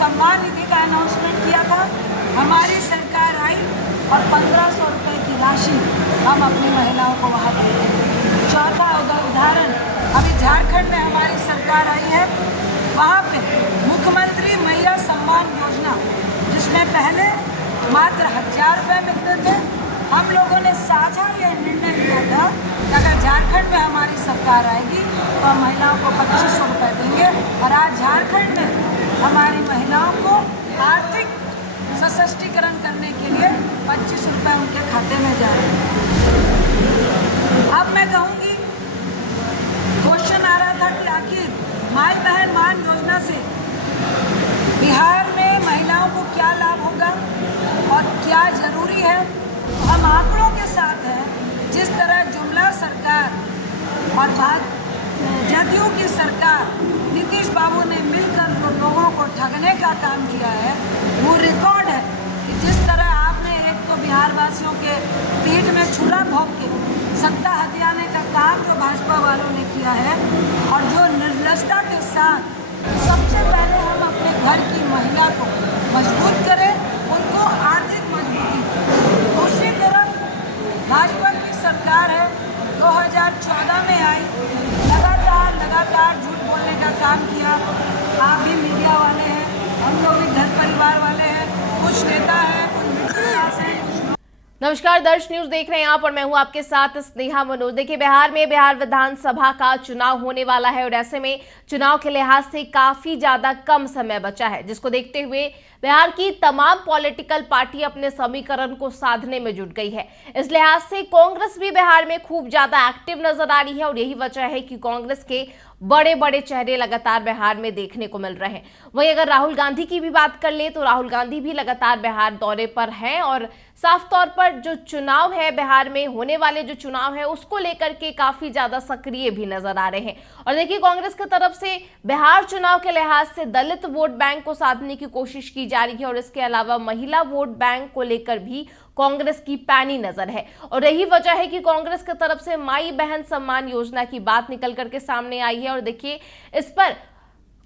सम्मान निधि का अनाउंसमेंट किया था। हमारी सरकार आई और 1500 रुपये की राशि हम अपनी महिलाओं को वहाँ देते हैं। चौथा उदाहरण, अभी झारखंड में हमारी सरकार आई है, वहाँ पे मुख्यमंत्री मैया सम्मान योजना, जिसमें पहले मात्र 1000 रुपये मिलते थे, हम लोगों ने साझा ये निर्णय लिया था कि अगर झारखंड में हमारी सरकार आएगी तो हम महिलाओं को 2500 रुपये देंगे। और आज झारखंड में हमारी महिलाओं को आर्थिक सशक्तिकरण करने के लिए 25 रुपये उनके खाते में जा रहे हैं। अब मैं कहूँगी, क्वेश्चन आ रहा था कि आखिर माई बहन मान योजना से बिहार में महिलाओं को क्या लाभ होगा और क्या जरूरी है। हम आंकड़ों के साथ हैं। जिस तरह जुमला सरकार और जदयू की सरकार नीतीश बाबू ने मिलकर लोगों को ठगने का काम किया है, वो रिकॉर्ड है कि जिस तरह आपने एक तो बिहार वासियों के पीठ में छुरा भोंक के सत्ता हथियाने का काम जो भाजपा वालों ने किया है, और जो निर्लजता के साथ सबसे पहले हम अपने घर की महिला को मजबूत करें, उनको आर्थिक मजबूती। दूसरी तरफ भाजपा की सरकार है, 2014 में आई, लगातार झूठ बोलने का काम किया। आप भी मीडिया वाले हैं, हम लोग भी घर परिवार वाले हैं, कुछ नेता हैं, कुछ हैं। नमस्कार, दर्श न्यूज देख रहे हैं आप और मैं हूं आपके साथ स्नेहा मनोज। देखिए, बिहार में बिहार विधानसभा का चुनाव होने वाला है और ऐसे में चुनाव के लिहाज से काफी ज्यादा कम समय बचा है, जिसको देखते हुए बिहार की तमाम पॉलिटिकल पार्टी अपने समीकरण को साधने में जुट गई है। इस लिहाज से कांग्रेस भी बिहार में खूब ज्यादा एक्टिव नजर आ रही है और यही वजह है कि कांग्रेस के बड़े बड़े चेहरे लगातार बिहार में देखने को मिल रहे हैं। वहीं अगर राहुल गांधी की भी बात कर ले तो राहुल गांधी भी लगातार बिहार दौरे पर हैं और साफ तौर पर जो चुनाव है, बिहार में होने वाले जो चुनाव है, उसको लेकर के काफी ज्यादा सक्रिय भी नजर आ रहे हैं। और देखिए, कांग्रेस की तरफ से बिहार चुनाव के लिहाज से दलित वोट बैंक को साधने की कोशिश की जा रही है और इसके अलावा महिला वोट बैंक को लेकर भी कांग्रेस की पैनी नजर है। और यही वजह है कि कांग्रेस की तरफ से माई बहन सम्मान योजना की बात निकल करके सामने आई है और देखिए, इस पर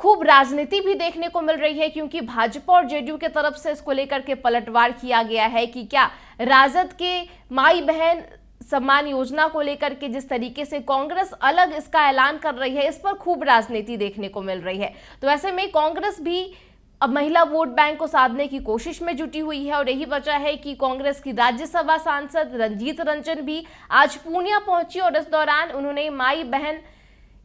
खूब राजनीति भी देखने को मिल रही है, क्योंकि भाजपा और जेडीयू की तरफ से इसको लेकर के पलटवार किया गया है कि क्या राजद के माई बहन सम्मान योजना को लेकर के जिस तरीके से कांग्रेस अलग इसका ऐलान कर रही है, इस पर खूब राजनीति देखने को मिल रही है। तो ऐसे में कांग्रेस भी अब महिला वोट बैंक को साधने की कोशिश में जुटी हुई है और यही वजह है कि कांग्रेस की राज्यसभा सांसद रंजीत रंजन भी आज पूर्णिया पहुंची और इस दौरान उन्होंने माई बहन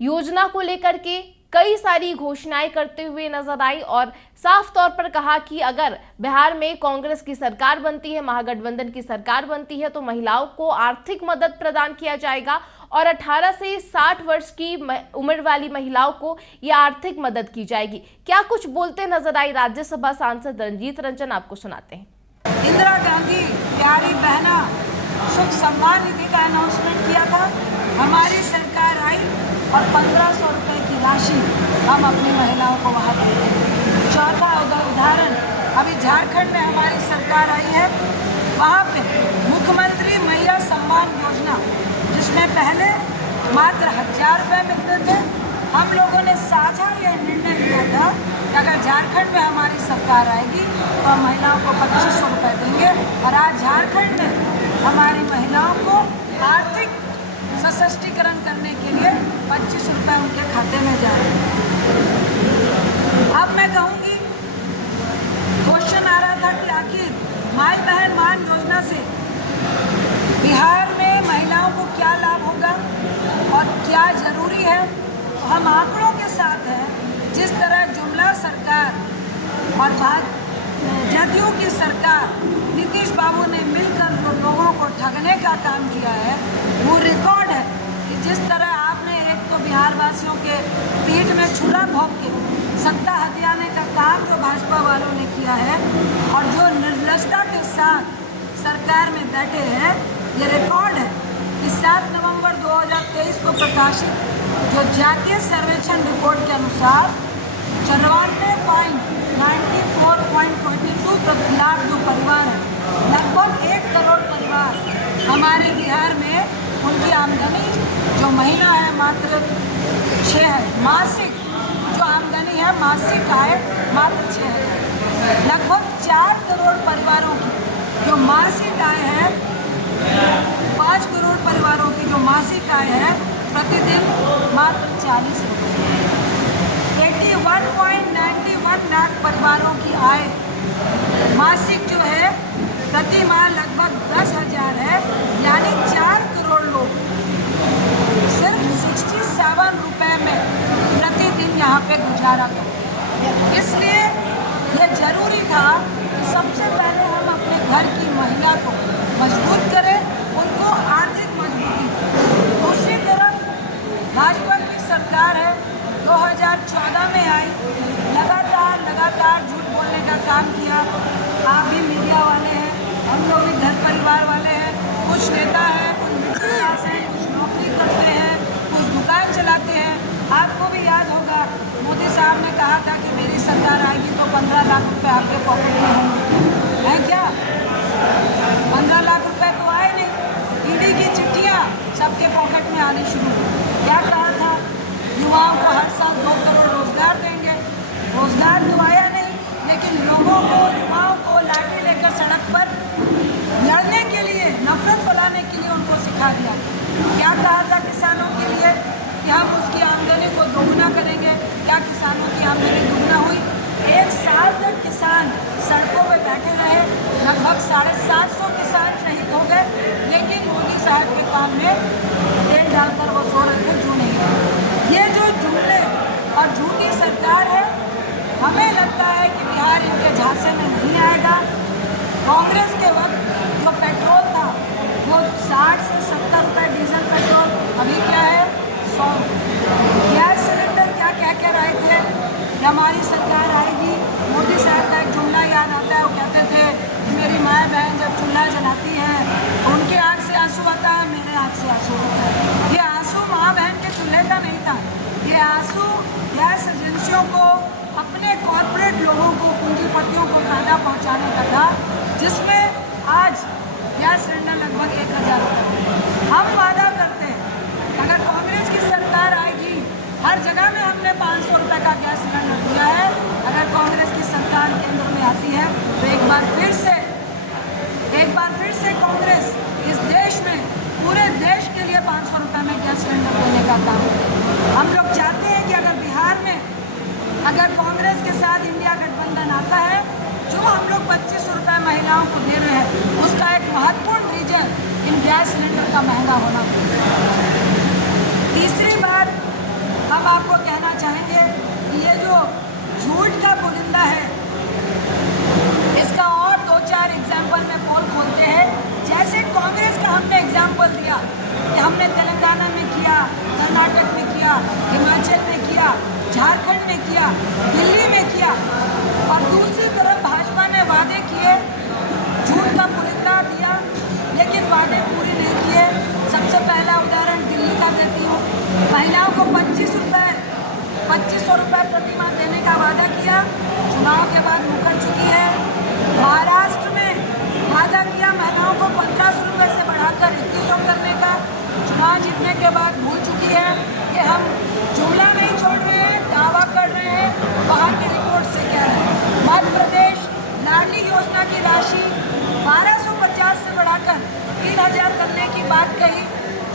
योजना को लेकर के कई सारी घोषणाएं करते हुए नजर आई और साफ तौर पर कहा कि अगर बिहार में कांग्रेस की सरकार बनती है, महागठबंधन की सरकार बनती है, तो महिलाओं को आर्थिक मदद प्रदान किया जाएगा और 18 से 60 वर्ष की उम्र वाली महिलाओं को यह आर्थिक मदद की जाएगी। क्या कुछ बोलते नजर आई राज्यसभा सांसद रंजीत रंजन, आपको सुनाते हैं। इंदिरा गांधी प्यारी बहना सुख सम्मान निधि का अनाउंसमेंट किया था। हमारी सरकार आई और 1500 रुपये की राशि हम अपनी महिलाओं को वहाँ देते हैं। चौथा उदाहरण, अभी झारखंड में हमारी सरकार आई है, वहाँ पे मुख्यमंत्री मैया सम्मान योजना, जिसमें पहले मात्र 1000 रुपये मिलते थे, हम लोगों ने साझा ये निर्णय लिया था कि अगर झारखंड में हमारी सरकार आएगी तो हम महिलाओं को 2500 रुपये देंगे। और आज झारखंड में हमारी महिलाओं को आर्थिक सशक्तिकरण करने के लिए 25 रुपये उनके खाते में जा रहे हैं। अब मैं कहूँगी, क्वेश्चन आ रहा था कि आखिर माई बहन मान योजना से बिहार में महिलाओं को क्या लाभ होगा और क्या जरूरी है। तो हम आंकड़ों के साथ हैं। जिस तरह जुमला सरकार और जदयू की सरकार नीतीश बाबू ने मिलकर लोगों को ठगने का काम किया है, वो रिकॉर्ड है कि जिस तरह आपने एक तो बिहार वासियों के पीठ में छुरा भोंक के सत्ता हथियाने का काम जो भाजपा वालों ने किया है और जो निर्लजता के साथ सरकार में बैठे हैं, ये रिकॉर्ड है कि 7 नवंबर 2023 को प्रकाशित जो जातीय सर्वेक्षण रिपोर्ट के अनुसार 94.92 लाख जो परिवार है, लगभग 1 करोड़ परिवार हमारे बिहार में, उनकी आमदनी जो महीना है मात्र 6 है, मासिक जो आमदनी है मासिक आय मात्र 6,000। लगभग 4 करोड़ परिवारों की जो मासिक आय है, 5 करोड़ परिवारों की जो मासिक आय है प्रतिदिन मात्र 40 रुपये। 81.91 लाख परिवारों की आय मासिक जो है प्रति माह लगभग 10,000 है, यानी 4 करोड़ लोग सिर्फ 67 रुपये में प्रतिदिन यहाँ पे गुजारा करते हैं। इसलिए ये जरूरी था कि सबसे पहले हम अपने घर की महिला को मजबूत करें, उनको आर्थिक मजबूती दें। दूसरी तरफ भाजपा की सरकार है, 2014 में आई, लगातार झूठ बोलने का काम किया। आप भी मीडिया वाले हैं, हम लोग भी घर परिवार वाले हैं, कुछ नेता हैं, कुछ मिडिल क्लास हैं, कुछ नौकरी करते हैं, कुछ दुकान चलाते हैं। आपको भी याद होगा मोदी साहब ने कहा था कि मेरी सरकार आएगी तो 15 लाख रुपए आपके पॉकेट में होंगे, है क्या? 15 लाख रुपए तो आए नहीं। ईडी की चिट्ठियाँ सबके पॉकेट में आनी शुरू हुई। क्या कहा था? युवाओं को हर साल 2 करोड़ रोजगार देंगे। रोजगार तो आया नहीं, लेकिन लोगों को, युवाओं को लाठी लेकर सड़क पर लड़ने के लिए, नफरत फैलाने के लिए उनको सिखा दिया। क्या कहा था किसानों के लिए कि हम उसकी आमदनी को दोगुना करेंगे? क्या किसानों की आमदनी दोगुना हुई? 1 साल तक किसान सड़कों पर बैठे रहे, लगभग 750 किसान शहीद हो गए, लेकिन मोदी साहब के काम में तेल डालकर वो सो रहे थे, जो नहीं। ये जो झूठे और झूठी सरकार है, हमें लगता है कि बिहार इनके झांसे में नहीं आएगा। कांग्रेस के वक्त जो पेट्रोल था वो 60 से 70 रुपये डीजल पेट्रोल, अभी क्या है 100 रुपये। गैस सिलेंडर क्या कह के रहे थे कि हमारी सरकार आएगी। मोदी साहब का एक जुमला याद आता है, वो कहते थे कि मेरी माँ बहन जब चूल्हा जलाती है तो उनके आँख से आंसू आता है, मेरे आँख से आंसू आता है। ये आंसू माँ बहन के चूल्हे का नहीं था, ये आंसू गैस एजेंसियों को, अपने कॉर्पोरेट लोगों को, पूंजीपतियों को फायदा पहुंचाने का था, जिसमें आज गैस सिलेंडर लगभग 1,000 रुपये। हम वादा करते हैं अगर कांग्रेस की सरकार आएगी, हर जगह में हमने 500 रुपये का गैस सिलेंडर दिया है। अगर कांग्रेस की सरकार केंद्र में आती है तो एक बार फिर से कांग्रेस इस देश में, पूरे देश के लिए 500 रुपये में गैस सिलेंडर देने का काम करें। हम लोग चाहते हैं कि अगर बिहार में अगर कांग्रेस के साथ इंडिया गठबंधन आता है, जो हम लोग 25 रुपये महिलाओं को दे रहे हैं, उसका एक महत्वपूर्ण रीजन इन गैस सिलेंडर का महंगा होना। तीसरी बात हम आपको कहना चाहेंगे कि ये जो झूठ का पुलिंदा है, इसका और 2-4 एग्जाम्पल में पोल खोलते हैं। जैसे कांग्रेस का हमने एग्जाम्पल दिया कि हमने तेलंगाना में किया, कर्नाटक में किया, हिमाचल में किया, झारखंड में किया, दिल्ली में किया, और दूसरी तरफ भाजपा ने वादे किए, झूठ का पुलिंदा दिया, लेकिन वादे पूरे नहीं किए। सबसे पहला उदाहरण दिल्ली का देती हूँ। महिलाओं को 2500 रुपये प्रति माह देने का वादा किया, चुनाव के बाद मुकर चुकी है। महाराष्ट्र में वादा किया महिलाओं को 1500 रुपये से बढ़ाकर 2100 करने का, चुनाव जीतने के बाद भूल चुकी है कि हम जुमला नहीं छोड़ रहे हैं, दावा कर रहे हैं। वहाँ की रिपोर्ट से क्या है? मध्य प्रदेश लाडली योजना की राशि 1250 से बढ़ाकर 3000 करने की बात कही,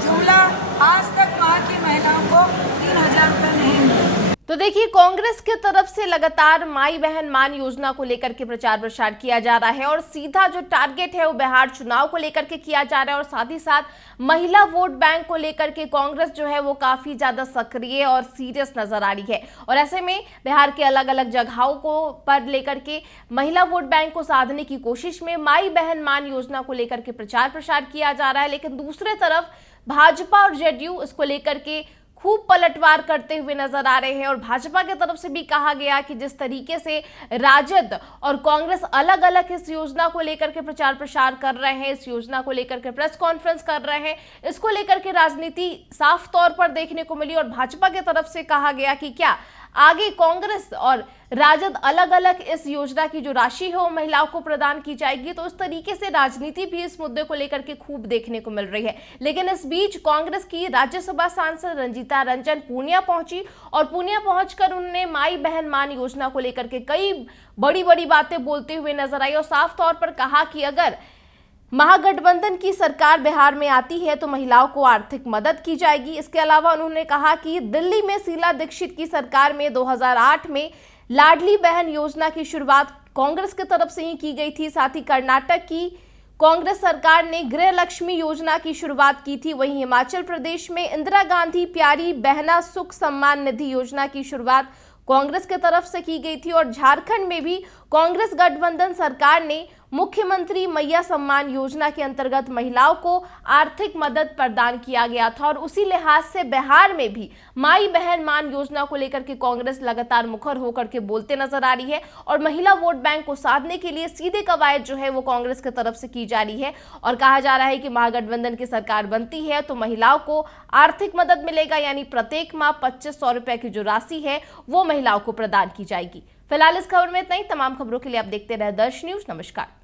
जुमला आज तक वहाँ की महिलाओं को 3000 रुपये नहीं मिले। तो देखिए, कांग्रेस की तरफ से लगातार माई बहन मान योजना को लेकर के प्रचार प्रसार किया जा रहा है और सीधा जो टारगेट है वो बिहार चुनाव को लेकर के किया जा रहा है और साथ ही साथ महिला वोट बैंक को लेकर के कांग्रेस जो है वो काफी ज्यादा सक्रिय और सीरियस नजर आ रही है। और ऐसे में बिहार के अलग अलग जगहों को पर लेकर के महिला वोट बैंक को साधने की कोशिश में माई बहन मान योजना को लेकर के प्रचार प्रसार किया जा रहा है, लेकिन दूसरे तरफ भाजपा और जेडीयू इसको लेकर के खूब पलटवार करते हुए नजर आ रहे हैं। और भाजपा की तरफ से भी कहा गया कि जिस तरीके से राजद और कांग्रेस अलग अलग इस योजना को लेकर के प्रचार प्रसार कर रहे हैं, इस योजना को लेकर के प्रेस कॉन्फ्रेंस कर रहे हैं, इसको लेकर के राजनीति साफ तौर पर देखने को मिली। और भाजपा की तरफ से कहा गया कि क्या आगे कांग्रेस और राजद अलग अलग इस योजना की जो राशि है वो महिलाओं को प्रदान की जाएगी। तो इस तरीके से राजनीति भी इस मुद्दे को लेकर के खूब देखने को मिल रही है। लेकिन इस बीच कांग्रेस की राज्यसभा सांसद रंजीता रंजन पूर्णिया पहुंची और पूर्णिया पहुंचकर उन्होंने माई बहन मान योजना को लेकर के कई बड़ी बड़ी बातें बोलते हुए नजर आई और साफ तौर पर कहा कि अगर महागठबंधन की सरकार बिहार में आती है तो महिलाओं को आर्थिक मदद की जाएगी। इसके अलावा उन्होंने कहा कि दिल्ली में शीला दीक्षित की सरकार में 2008 में लाडली बहन योजना की शुरुआत कांग्रेस की तरफ से ही की गई थी। साथ ही कर्नाटक की कांग्रेस सरकार ने गृह लक्ष्मी योजना की शुरुआत की थी। वहीं हिमाचल प्रदेश में इंदिरा गांधी प्यारी बहना सुख सम्मान निधि योजना की शुरुआत कांग्रेस की तरफ से की गई थी और झारखंड में भी कांग्रेस गठबंधन सरकार ने मुख्यमंत्री मैया सम्मान योजना के अंतर्गत महिलाओं को आर्थिक मदद प्रदान किया गया था। और उसी लिहाज से बिहार में भी माई बहन मान योजना को लेकर के कांग्रेस लगातार मुखर होकर के बोलते नजर आ रही है और महिला वोट बैंक को साधने के लिए सीधे कवायद जो है वो कांग्रेस की तरफ से की जा रही है। और कहा जा रहा है कि महागठबंधन की सरकार बनती है तो महिलाओं को आर्थिक मदद मिलेगा, यानी प्रत्येक माह 2500 रुपए की जो राशि है वो महिलाओं को प्रदान की जाएगी। फिलहाल इस खबर में इतना ही। तमाम खबरों के लिए आप देखते रहे दर्श न्यूज। नमस्कार।